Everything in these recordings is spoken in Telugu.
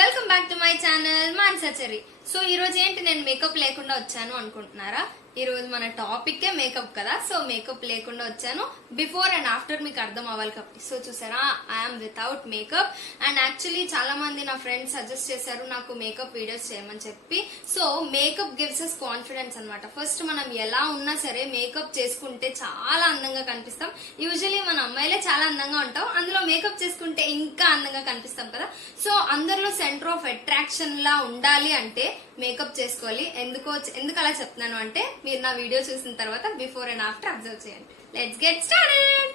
Welcome back to my channel మాన్సచరి. సో ఈ రోజు ఏంటి నేను మేకప్ లేకుండా వచ్చాను అనుకుంటున్నారా? ఈ రోజు మన టాపిక్ మేకప్ కదా. సో మేకప్ లేకుండా వచ్చాను, బిఫోర్ అండ్ ఆఫ్టర్ మీకు అర్థం అవ్వాలి కాబట్టి. సో చూసారా, I'm without makeup. And actually చాలా మంది నా ఫ్రెండ్స్ సజెస్ట్ చేశారు నాకు మేకప్ వీడియోస్ చేయమని చెప్పి. So makeup gives us confidence అనమాట. ఫస్ట్ మనం ఎలా ఉన్నా సరే మేకప్ చేసుకుంటే చాలా అందంగా కనిపిస్తాం. యూజువలీ మన అమ్మాయిలే చాలా అందంగా ఉంటాం, అందులో మేకప్ చేసుకుంటే ఇంకా అందంగా కనిపిస్తాం కదా. సో అందరిలో సెంటర్ ఆఫ్ అట్రాక్షన్ లా ఉండాలి అంటే మేకప్ చేసుకోవాలి. ఎందుకు అలా చెప్తున్నాను అంటే, మీరు నా వీడియో చూసిన తర్వాత బిఫోర్ అండ్ ఆఫ్టర్ అబ్జర్వ్ చేయండి. Let's get started.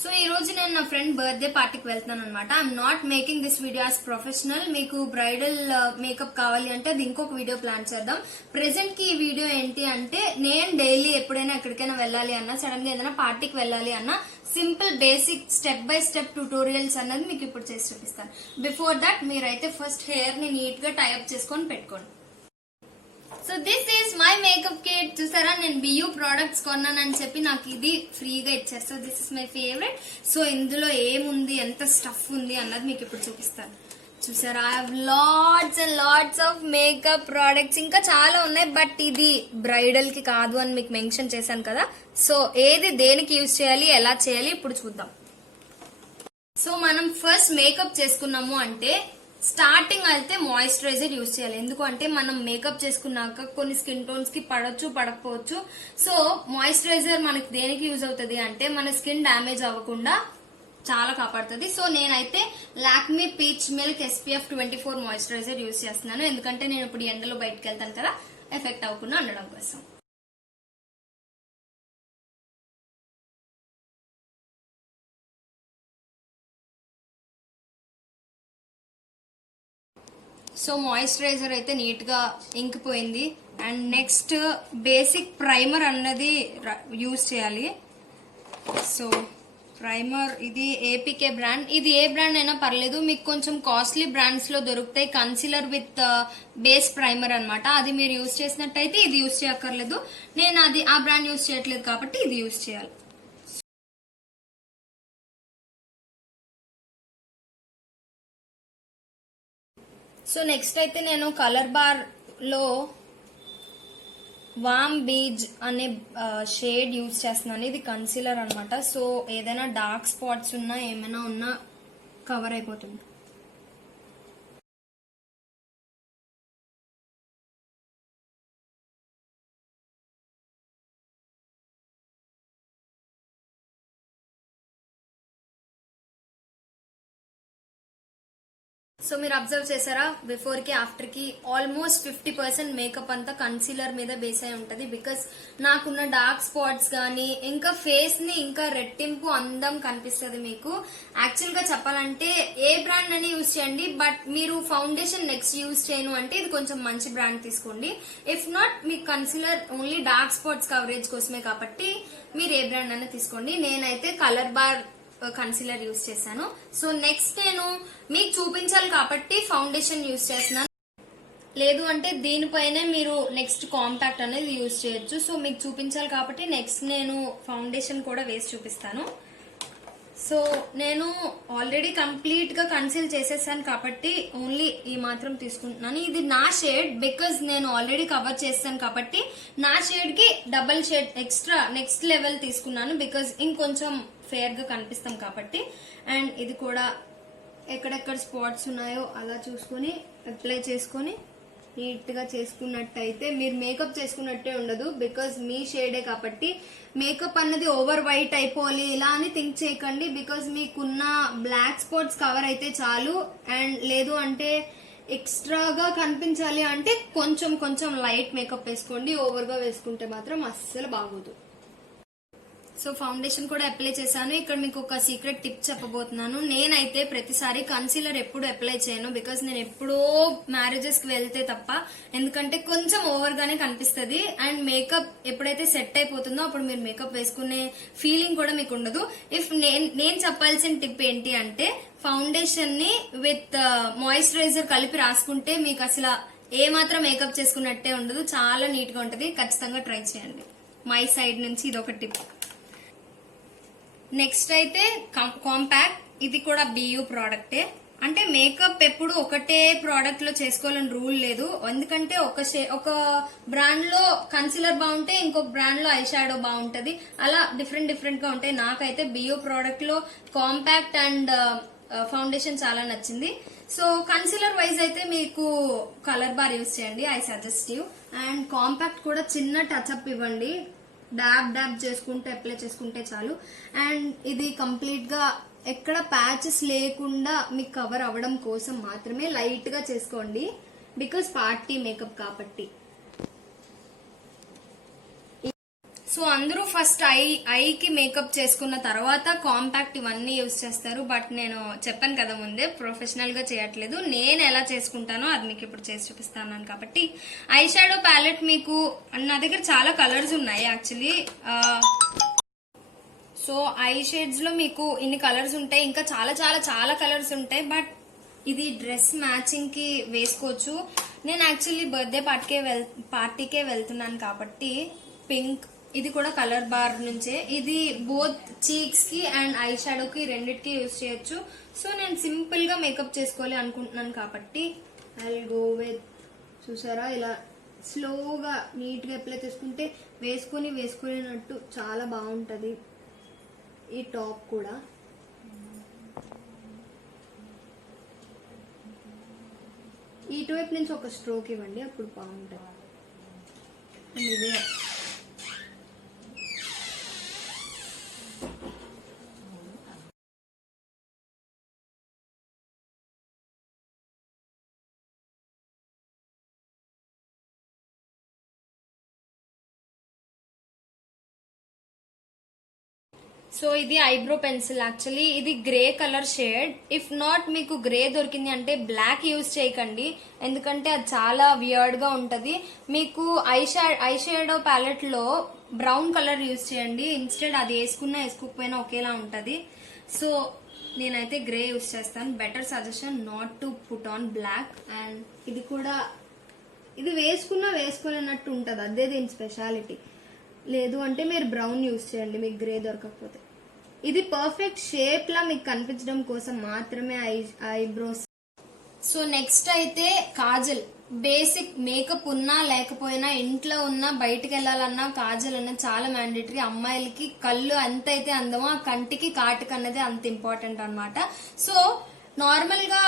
సో ఈ రోజు నేను నా ఫ్రెండ్ బర్త్డే పార్టీకి వెళ్తున్నాను అనమాట. I'm not making this video as professional. మీకు బ్రైడల్ మేకప్ కావాలి అంటే అది ఇంకొక వీడియో ప్లాన్ చేద్దాం. ప్రెసెంట్ కి ఈ వీడియో ఏంటి అంటే, నేను డైలీ ఎప్పుడైనా ఎక్కడికైనా వెళ్ళాలి అన్నా, సడన్ గా ఏదైనా పార్టీకి వెళ్ళాలి అన్నా, simple basic step by step tutorials అన్నది మీకు ఇప్పుడు చేసి చూపిస్తాను. బిఫోర్ దట్ మీరైతే ఫస్ట్ హెయిర్ ని నీట్ గా టైఅప్ చేసుకొని పెట్టుకోండి. So this is my makeup kit. చూసారా, నేను బియూ ప్రొడక్ట్స్ కొన్నానని చెప్పి నాకు ఇది ఫ్రీగా ఇచ్చారు. So this is my favourite. So ఇందులో ఏముంది, ఎంత స్టఫ్ ఉంది అన్నది మీకు ఇప్పుడు చూపిస్తాను. చూసారా, I have lots and lots of makeup products. ఇంకా చాలా ఉన్నాయి, బట్ ఇది బ్రైడల్ కి కాదు అని మీకు మెన్షన్ చేశాను కదా. సో ఏది దేనికి యూజ్ చేయాలి, ఎలా చేయాలి ఇప్పుడు చూద్దాం. సో మనం ఫస్ట్ మేకప్ చేసుకున్నాము అంటే స్టార్టింగ్ అయితే మాయిశ్చరైజర్ యూజ్ చేయాలి. ఎందుకు అంటే మనం మేకప్ చేసుకున్నాక కొన్ని స్కిన్ టోన్స్ కి పడొచ్చు, పడకపోవచ్చు. సో మాయిశ్చరైజర్ మనకి దేనికి యూజ్ అవుతుంది అంటే, మన స్కిన్ డ్యామేజ్ అవ్వకుండా చాలా కాపాడుతుంది. సో నేనైతే Lakme peach milk SPF 24 moisturiser use చేస్తున్నాను. ఎందుకంటే నేను ఇప్పుడు ఎండలో బయటకు వెళ్తాను కదా, ఎఫెక్ట్ అవ్వకుండా ఉండడం కోసం. సో మాయిశ్చరైజర్ అయితే నీట్ గా ఇంకిపోయింది. అండ్ నెక్స్ట్ బేసిక్ ప్రైమర్ అన్నది యూజ్ చేయాలి. సో ప్రైమర్ ఇది APK బ్రాండ్. ఇది ఏ బ్రాండ్ అయినా పర్లేదు, మీకు కొంచెం కాస్ట్లీ బ్రాండ్స్ లో దొరుకుతాయి. కన్సీలర్ విత్ బేస్ ప్రైమర్ అన్నమాట. అది మీరు యూజ్ చేసినట్టయితే ఇది యూజ్ చేయక్కర్లేదు. నేను ఆ బ్రాండ్ యూజ్ చేయట్లేదు కాబట్టి ఇది యూజ్ చేయాలి. సో నెక్స్ట్ అయితే నేను కలర్ బార్ లో వామ్ బీజ్ అనే షేడ్ యూజ్ చేస్తున్నాను. ఇది కన్సీలర్ అన్నమాట. సో ఏదైనా డార్క్ స్పాట్స్ ఉన్నా ఏమైనా ఉన్నా కవర్ అయిపోతుంది. సో మీరు అబ్జర్వ్ చేశారా, బిఫోర్ కి ఆఫ్టర్ కి ఆల్మోస్ట్ 50% మేకప్ అంతా కన్సీలర్ మీద బేస్ అయి ఉంటది. బికాస్ నాకున్న డార్క్ స్పాట్స్ గానీ, ఇంకా ఫేస్ ని ఇంకా రెట్టింపు అందం కనిపిస్తుంది మీకు. యాక్చువల్ గా చెప్పాలంటే ఏ బ్రాండ్ అని యూజ్ చేయండి, బట్ మీరు ఫౌండేషన్ నెక్స్ట్ యూజ్ చేయను అంటే ఇది కొంచెం మంచి బ్రాండ్ తీసుకోండి. ఇఫ్ నాట్, మీకు concealer only dark spots coverage కోసమే కాబట్టి మీరు ఏ బ్రాండ్ అయినా తీసుకోండి. నేనైతే కలర్ బార్ కన్సీలర్ యూజ్ చేశాను. సో నెక్స్ట్ నేను మీకు చూపించాలి కాబట్టి ఫౌండేషన్ యూజ్ చేస్తున్నాను. లేదు అంటే దీనిపైనే మీరు నెక్స్ట్ కాంపాక్ట్ అనేది యూజ్ చేయొచ్చు. సో మీకు చూపించాలి కాబట్టి నెక్స్ట్ నేను ఫౌండేషన్ కూడా వేసి చూపిస్తాను. సో నేను ఆల్రెడీ కంప్లీట్ గా కన్సీల్ చేసేసాను కాబట్టి ఓన్లీ ఈ మాత్రం తీసుకుంటున్నాను. ఇది నా షేడ్, బికాజ్ నేను ఆల్రెడీ కవర్ చేస్తాను కాబట్టి నా షేడ్ కి double shade extra next level తీసుకున్నాను. బికాజ్ ఇంకొంచెం ఫేర్ గా కనిపిస్తాం కాబట్టి. అండ్ ఇది కూడా ఎక్కడెక్కడ స్పాట్స్ ఉన్నాయో అలా చూసుకుని అప్లై చేసుకుని నీట్ గా చేసుకున్నట్టయితే మీరు మేకప్ చేసుకున్నట్టే ఉండదు. బికాజ్ మీ షేడే కాబట్టి మేకప్ అన్నది ఓవర్ వైట్ అయిపోవాలి ఇలా అని థింక్ చేయకండి. బికాజ్ మీకున్న బ్లాక్ స్పాట్స్ కవర్ అయితే చాలు. అండ్ లేదు అంటే ఎక్స్ట్రాగా కనిపించాలి అంటే కొంచెం కొంచెం లైట్ మేకప్ వేసుకోండి. ఓవర్ గా వేసుకుంటే మాత్రం అస్సలు బాగోదు. సో ఫౌండేషన్ కూడా అప్లై చేశాను. ఇక్కడ మీకు ఒక సీక్రెట్ టిప్ చెప్పబోతున్నాను. నేనైతే ప్రతిసారి కన్సీలర్ ఎప్పుడు అప్లై చేయను, బికాస్ నేను ఎప్పుడో మ్యారేజెస్ కి వెళ్తే తప్ప. ఎందుకంటే కొంచెం ఓవర్ గానే కనిపిస్తుంది. అండ్ మేకప్ ఎప్పుడైతే సెట్ అయిపోతుందో అప్పుడు మీరు మేకప్ వేసుకునే ఫీలింగ్ కూడా మీకు ఉండదు. ఇఫ్ నేను చెప్పాల్సిన టిప్ ఏంటి అంటే, ఫౌండేషన్ ని విత్ మాయిశ్చరైజర్ కలిపి రాసుకుంటే మీకు అసలు ఏ మాత్రం మేకప్ చేసుకున్నట్టే ఉండదు. చాలా నీట్ గా ఉంటది. ఖచ్చితంగా ట్రై చేయండి. మై సైడ్ నుంచి ఇది ఒక టిప్. నెక్స్ట్ అయితే కాంపాక్ట్, ఇది కూడా BU ప్రోడక్టే. అంటే మేకప్ ఎప్పుడు ఒకటే ప్రోడక్ట్ లో చేసుకోవాలని రూల్ లేదు. ఎందుకంటే ఒక బ్రాండ్ లో కన్సిలర్ బాగుంటే ఇంకొక బ్రాండ్ లో ఐ షాడో బాగుంటది. అలా డిఫరెంట్ డిఫరెంట్ గా ఉంటాయి. నాకైతే బియో ప్రోడక్ట్ లో కాంపాక్ట్ అండ్ ఫౌండేషన్ చాలా నచ్చింది. సో కన్సిలర్ వైజ్ అయితే మీకు కలర్ బార్ యూస్ చేయండి, I suggest you. And compact కూడా చిన్న టచ్అప్ ఇవ్వండి, డాబ్ డాబ్ చేసుకుంటే అప్లై చేసుకుంటే చాలు. అండ్ ఇది కంప్లీట్ గా ఎక్కడ ప్యాచెస్ లేకుండా మీకు కవర్ అవ్వడం కోసం మాత్రమే లైట్ గా చేసుకోండి, బికాస్ పార్టీ మేకప్ కాబట్టి. సో అందరూ ఫస్ట్ ఐకి మేకప్ చేసుకున్న తర్వాత కాంపాక్ట్ ఇవన్నీ యూజ్ చేస్తారు. బట్ నేను చెప్పాను కదా ముందే, ప్రొఫెషనల్ గా చేయట్లేదు. నేను ఎలా చేసుకుంటానో అది మీకు ఇప్పుడు చేసి చూపిస్తాను కాబట్టి. ఐ షాడో ప్యాలెట్ మీకు నా దగ్గర చాలా కలర్స్ ఉన్నాయి యాక్చువల్లీ. సో ఐ షేడ్స్ లో మీకు ఇన్ని కలర్స్ ఉంటాయి, ఇంకా చాలా చాలా చాలా కలర్స్ ఉంటాయి. బట్ ఇది డ్రెస్ మ్యాచింగ్ కి వేసుకోవచ్చు. నేను యాక్చువల్లీ బర్త్డే పార్టీకే వెళ్తున్నాను కాబట్టి పింక్, ఇది కూడా కలర్ బార్ నుంచే. ఇది బోత్ చీక్స్ కి అండ్ ఐ షాడో కి రెండిటికి యూజ్ చేయొచ్చు. సో నేను సింపుల్ గా మేకప్ చేసుకోవాలి అనుకుంటున్నాను కాబట్టి ఐ విల్ గో విత్, చూసారా ఇలా స్లోగా నీట్ గా అప్లై చేసుకుంటే వేసుకునేనట్టు చాలా బాగుంటది. ఈ టాప్ కూడా ఇటువైపు నుంచి ఒక స్ట్రోక్ ఇవ్వండి, అప్పుడు బాగుంటుంది. ఇదే సో ఇది ఐబ్రో పెన్సిల్. యాక్చువల్లీ ఇది grey colour shade. If not మీకు గ్రే దొరికింది అంటే బ్లాక్ యూజ్ చేయకండి, ఎందుకంటే అది చాలా వియర్డ్ గా ఉంటది. మీకు ఐ షాడో ప్యాలెట్ లో బ్రౌన్ కలర్ యూజ్ చేయండి. ఇన్స్టెడ్ అది వేసుకోకపోయినా ఒకేలా ఉంటది. సో నేనైతే గ్రే యూజ్ చేస్తాను. Better suggestion not to put on black. And ఇది కూడా ఇది వేసుకోలేనట్టు ఉంటది, అదే దీని స్పెషాలిటీ. లేదు అంటే మీరు బ్రౌన్ యూజ్ చేయండి మీకు గ్రే దొరకకపోతే. ఇది పర్ఫెక్ట్ షేప్ లా మీకు కనిపించడం కోసం మాత్రమే ఐబ్రోస్. సో నెక్స్ట్ అయితే కాజల్. బేసిక్ మేకప్ ఉన్నా లేకపోయినా, ఇంట్లో ఉన్నా బయటకు వెళ్ళాలన్నా కాజల్ అన్నది చాలా మ్యాండేటరీ. అమ్మాయిలకి కళ్ళు ఎంత అయితే అందమో ఆ కంటికి కాటుక అన్నది అంత ఇంపార్టెంట్ అన్నమాట. సో నార్మల్ గా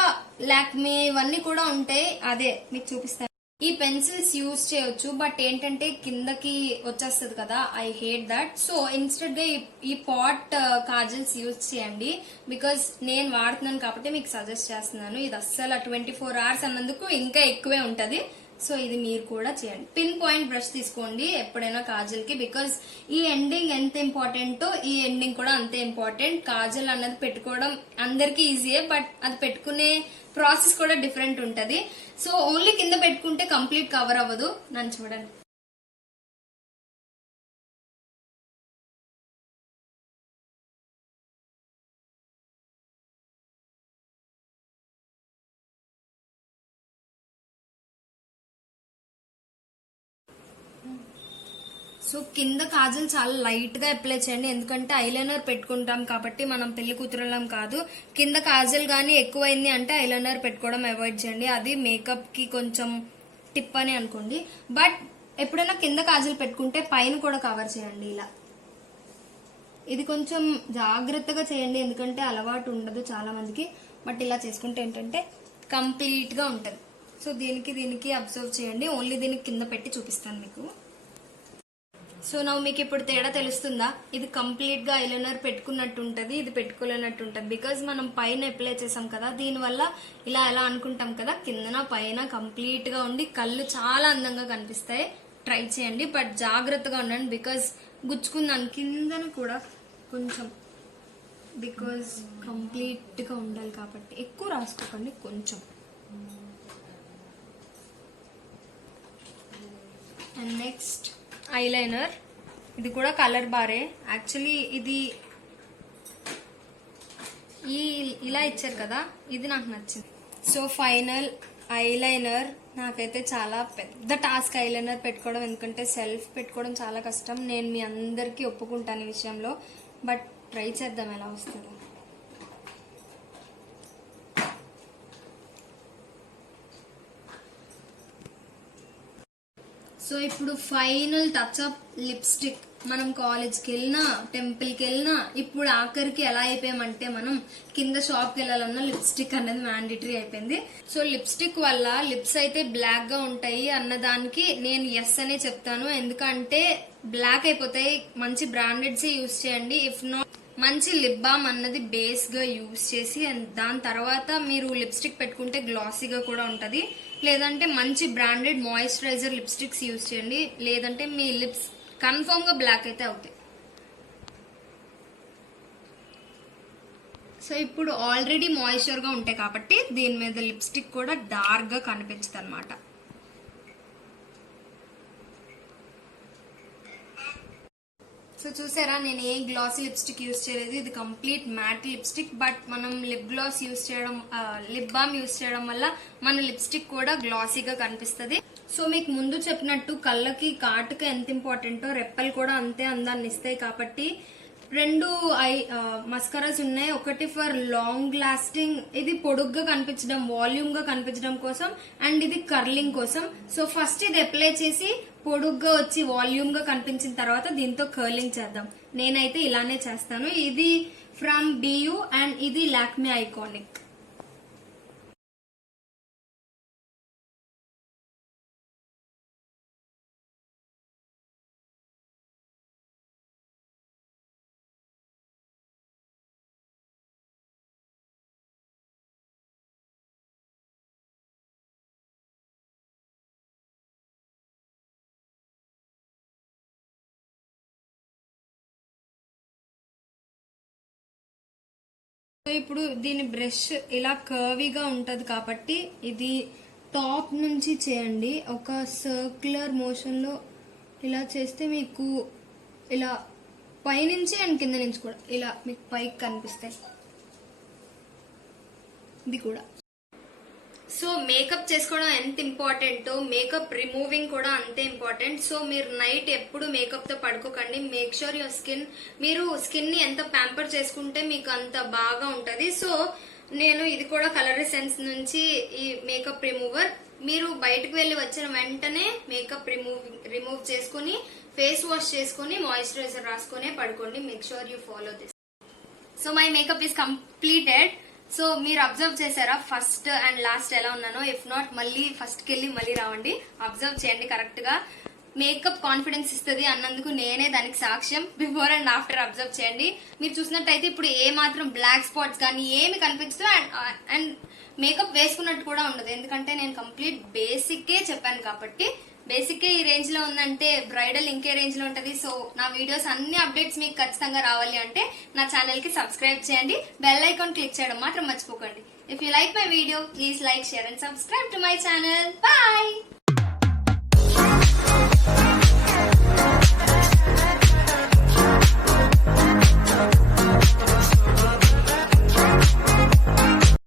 లాక్మే ఇవన్నీ కూడా ఉంటాయి, అదే మీకు చూపిస్తాను. ఈ పెన్సిల్స్ యూజ్ చేయొచ్చు, బట్ ఏంటంటే కిందకి వచ్చేస్తుంది కదా, I hate that. So instead గా ఈ పాట్ కాజల్స్ యూజ్ చేయండి, బికాస్ నేను వాడుతున్నాను కాబట్టి మీకు సజెస్ట్ చేస్తున్నాను. ఇది అస్సలు 24 hours అన్నందుకు ఇంకా ఎక్కువే ఉంటది. సో ఇది మీరు కూడా చేయండి. పిన్ పాయింట్ బ్రష్ తీసుకోండి ఎప్పుడైనా కాజల్ కి, బికాస్ ఈ ఎండింగ్ ఎంత ఇంపార్టెంటో ఈ ఎండింగ్ కూడా అంతే ఇంపార్టెంట్. కాజల్ అన్నది పెట్టుకోవడం అందరికి ఈజీయే, బట్ అది పెట్టుకునే ప్రాసెస్ కూడా డిఫరెంట్ ఉంటది. సో ఓన్లీ కింద పెట్టుకుంటే కంప్లీట్ కవర్ అవ్వదు. నన్ను చూడండి. సో కింద కాజల్ చాలా లైట్ గా అప్లై చేయండి, ఎందుకంటే ఐలైనర్ పెట్టుకుంటాం కాబట్టి మనం పెళ్లి కూతురులం కాదు. కింద కాజల్ గానీ ఎక్కువైంది అంటే ఐలైనర్ పెట్టుకోవడం అవాయిడ్ చేయండి. అది మేకప్ కి కొంచెం టిప్ అని అనుకోండి. బట్ ఎప్పుడైనా కింద కాజల్ పెట్టుకుంటే పైన కూడా కవర్ చేయండి ఇలా. ఇది కొంచెం జాగ్రత్తగా చేయండి, ఎందుకంటే అలవాటు ఉండదు చాలా మందికి. బట్ ఇలా చేసుకుంటే ఏంటంటే కంప్లీట్ గా ఉంటది. సో దీనికి అబ్జర్వ్ చేయండి. ఓన్లీ దీనికి కింద పెట్టి చూపిస్తాను మీకు. సో మీకు ఇప్పుడు తేడా తెలుస్తుందా? ఇది కంప్లీట్ గా ఐలైనర్ పెట్టుకున్నట్టు ఉంటది, ఇది పెట్టుకోలేనట్టు ఉంటది. బికాజ్ మనం పైన అప్లై చేసాం కదా, దీనివల్ల ఇలా ఎలా అనుకుంటాం కదా, కిందన పైన కంప్లీట్ గా ఉండి కళ్ళు చాలా అందంగా కనిపిస్తాయి. ట్రై చేయండి, బట్ జాగ్రత్తగా ఉండండి, బికాజ్ గుచ్చుకుందాను కిందన కూడా కొంచెం, బికాజ్ కంప్లీట్ గా ఉండాలి కాబట్టి. ఎక్కువ రాసుకోకండి, కొంచెం. And next eyeliner. ఇది కూడా కలర్ బారే. యాక్చువల్లీ ఇది ఇలా ఇచ్చారు కదా, ఇది నాకు నచ్చింది. So final eyeliner. నాకైతే చాలా పెద్ద టాస్క్ ఐలైనర్ పెట్టుకోవడం, ఎందుకంటే సెల్ఫ్ పెట్టుకోవడం చాలా కష్టం. నేను మీ అందరికీ ఒప్పుకుంటాను ఈ విషయంలో, బట్ ట్రై చేద్దాం ఎలా వస్తుందో. సో ఇప్పుడు ఫైనల్ టచ్ అప్ లిప్స్టిక్. మనం కాలేజ్కి వెళ్ళినా టెంపుల్కి వెళ్ళినా ఇప్పుడు ఆఖరికి ఎలా అయిపోయామంటే మనం కింద షాప్కి వెళ్ళాలన్నా లిప్స్టిక్ అనేది మ్యాండేటరీ అయిపోయింది. సో లిప్స్టిక్ వల్ల లిప్స్ అయితే బ్లాక్ గా ఉంటాయి అన్నదానికి నేను ఎస్ అనే చెప్తాను. ఎందుకంటే బ్లాక్ అయిపోతాయి. మంచి బ్రాండెడ్స్ యూస్ చేయండి. ఇఫ్ నాట్ మంచి లిప్ బామ్ అన్నది బేస్ గా యూస్ చేసి దాని తర్వాత మీరు లిప్స్టిక్ పెట్టుకుంటే గ్లాసీగా కూడా ఉంటది. లేదంటే మంచి బ్రాండెడ్ మాయిశ్చరైజర్ లిప్స్టిక్స్ యూస్ చేయండి. లేదంటే మీ లిప్స్ కన్ఫర్మ్ గా బ్లాక్ అయితే అవుతాయి. సో ఇప్పుడు ఆల్రెడీ మాయిశ్చర్ గా ఉంటాయి కాబట్టి దీని మీద లిప్స్టిక్ కూడా డార్క్ గా కనిపించదు అనమాట. సో చూసారా, నేను ఏ గ్లాసీ లిప్స్టిక్ యూస్ చేయలేదు. ఇది కంప్లీట్ మ్యాట్ లిప్స్టిక్. బట్ మనం లిప్ గ్లాస్ యూస్ చేయడం, లిప్ బామ్ యూస్ చేయడం వల్ల మన లిప్స్టిక్ కూడా గ్లాసీగా కనిపిస్తుంది. సో మీకు ముందు చెప్పినట్టు కళ్ళకి కాటుక ఎంత ఇంపార్టెంటో రెప్పలు కూడా అంతే అందాన్ని ఇస్తాయి. కాబట్టి 2 మస్కరాస్ ఉన్నాయి. ఒకటి ఫర్ లాంగ్ లాస్టింగ్, ఇది పొడుగ్గా కనిపించడం, వాల్యూమ్ గా కనిపించడం కోసం, అండ్ ఇది కర్లింగ్ కోసం. సో ఫస్ట్ ఇది అప్లై చేసి పొడుగ్గా వచ్చి వాల్యూమ్ గా కనిపించిన తర్వాత దీంతో కర్లింగ్ చేద్దాం. నేనైతే ఇలానే చేస్తాను. ఇది ఫ్రమ్ బియూ అండ్ ఇది లాక్మే ఐకానిక్. సో ఇప్పుడు దీని బ్రష్ ఇలా కర్వీగా ఉంటది కాబట్టి ఇది టాప్ నుంచి చేయండి. ఒక సర్క్యులర్ మోషన్ లో ఇలా చేస్తే మీకు ఇలా పైనుంచి అండ్ కింద నుంచి కూడా ఇలా మీకు పైకి కనిపిస్తాయి. ఇది కూడా. సో మేకప్ చేసుకోవడం ఎంత ఇంపార్టెంటో మేకప్ రిమూవింగ్ కూడా అంతే ఇంపార్టెంట్. సో మీరు నైట్ ఎప్పుడు మేకప్ తో పడుకోకండి. మేక్ షూర్ యువర్ స్కిన్, మీరు స్కిన్ ని ఎంత ప్యాంపర్ చేసుకుంటే మీకు అంత బాగా ఉంటది. సో నేను ఇది కూడా కలర్ ఎసెన్స్ నుంచి ఈ మేకప్ రిమూవర్. మీరు బయటకు వెళ్లి వచ్చిన వెంటనే మేకప్ రిమూవ్ చేసుకుని ఫేస్ వాష్ చేసుకుని మాయిశ్చరైజర్ రాసుకునే పడుకోండి. Make sure you follow this. So my makeup is completed. So మీరు అబ్జర్వ్ చేశారా ఫస్ట్ అండ్ లాస్ట్ ఎలా ఉన్నానో? ఇఫ్ నాట్ మళ్ళీ ఫస్ట్ కి వెళ్ళి మళ్ళీ రావండి, అబ్జర్వ్ చేయండి కరెక్ట్ గా. మేకప్ కాన్ఫిడెన్స్ ఇస్తుంది అన్నందుకు నేనే దానికి సాక్ష్యం. బిఫోర్ అండ్ ఆఫ్టర్ అబ్జర్వ్ చేయండి. మీరు చూసినట్టయితే ఇప్పుడు ఏ మాత్రం బ్లాక్ స్పాట్స్ కానీ ఏమి కనిపించదు అండ్ మేకప్ వేసుకున్నట్టు కూడా ఉండదు. ఎందుకంటే నేను కంప్లీట్ బేసిక్కే చెప్పాను కాబట్టి. బేసిక్ ఈ రేంజ్ లో ఉందంటే బ్రైడల్ ఇంకే రేంజ్ లో ఉంటది. సో నా వీడియోస్ అన్ని అప్డేట్స్ మీకు ఖచ్చితంగా రావాలి అంటే నా ఛానల్ కి సబ్స్క్రైబ్ చేయండి. బెల్ ఐకాన్ క్లిక్ చేయడం మాత్రం మర్చిపోకండి. If you like my video please like, share and subscribe to my channel. Bye.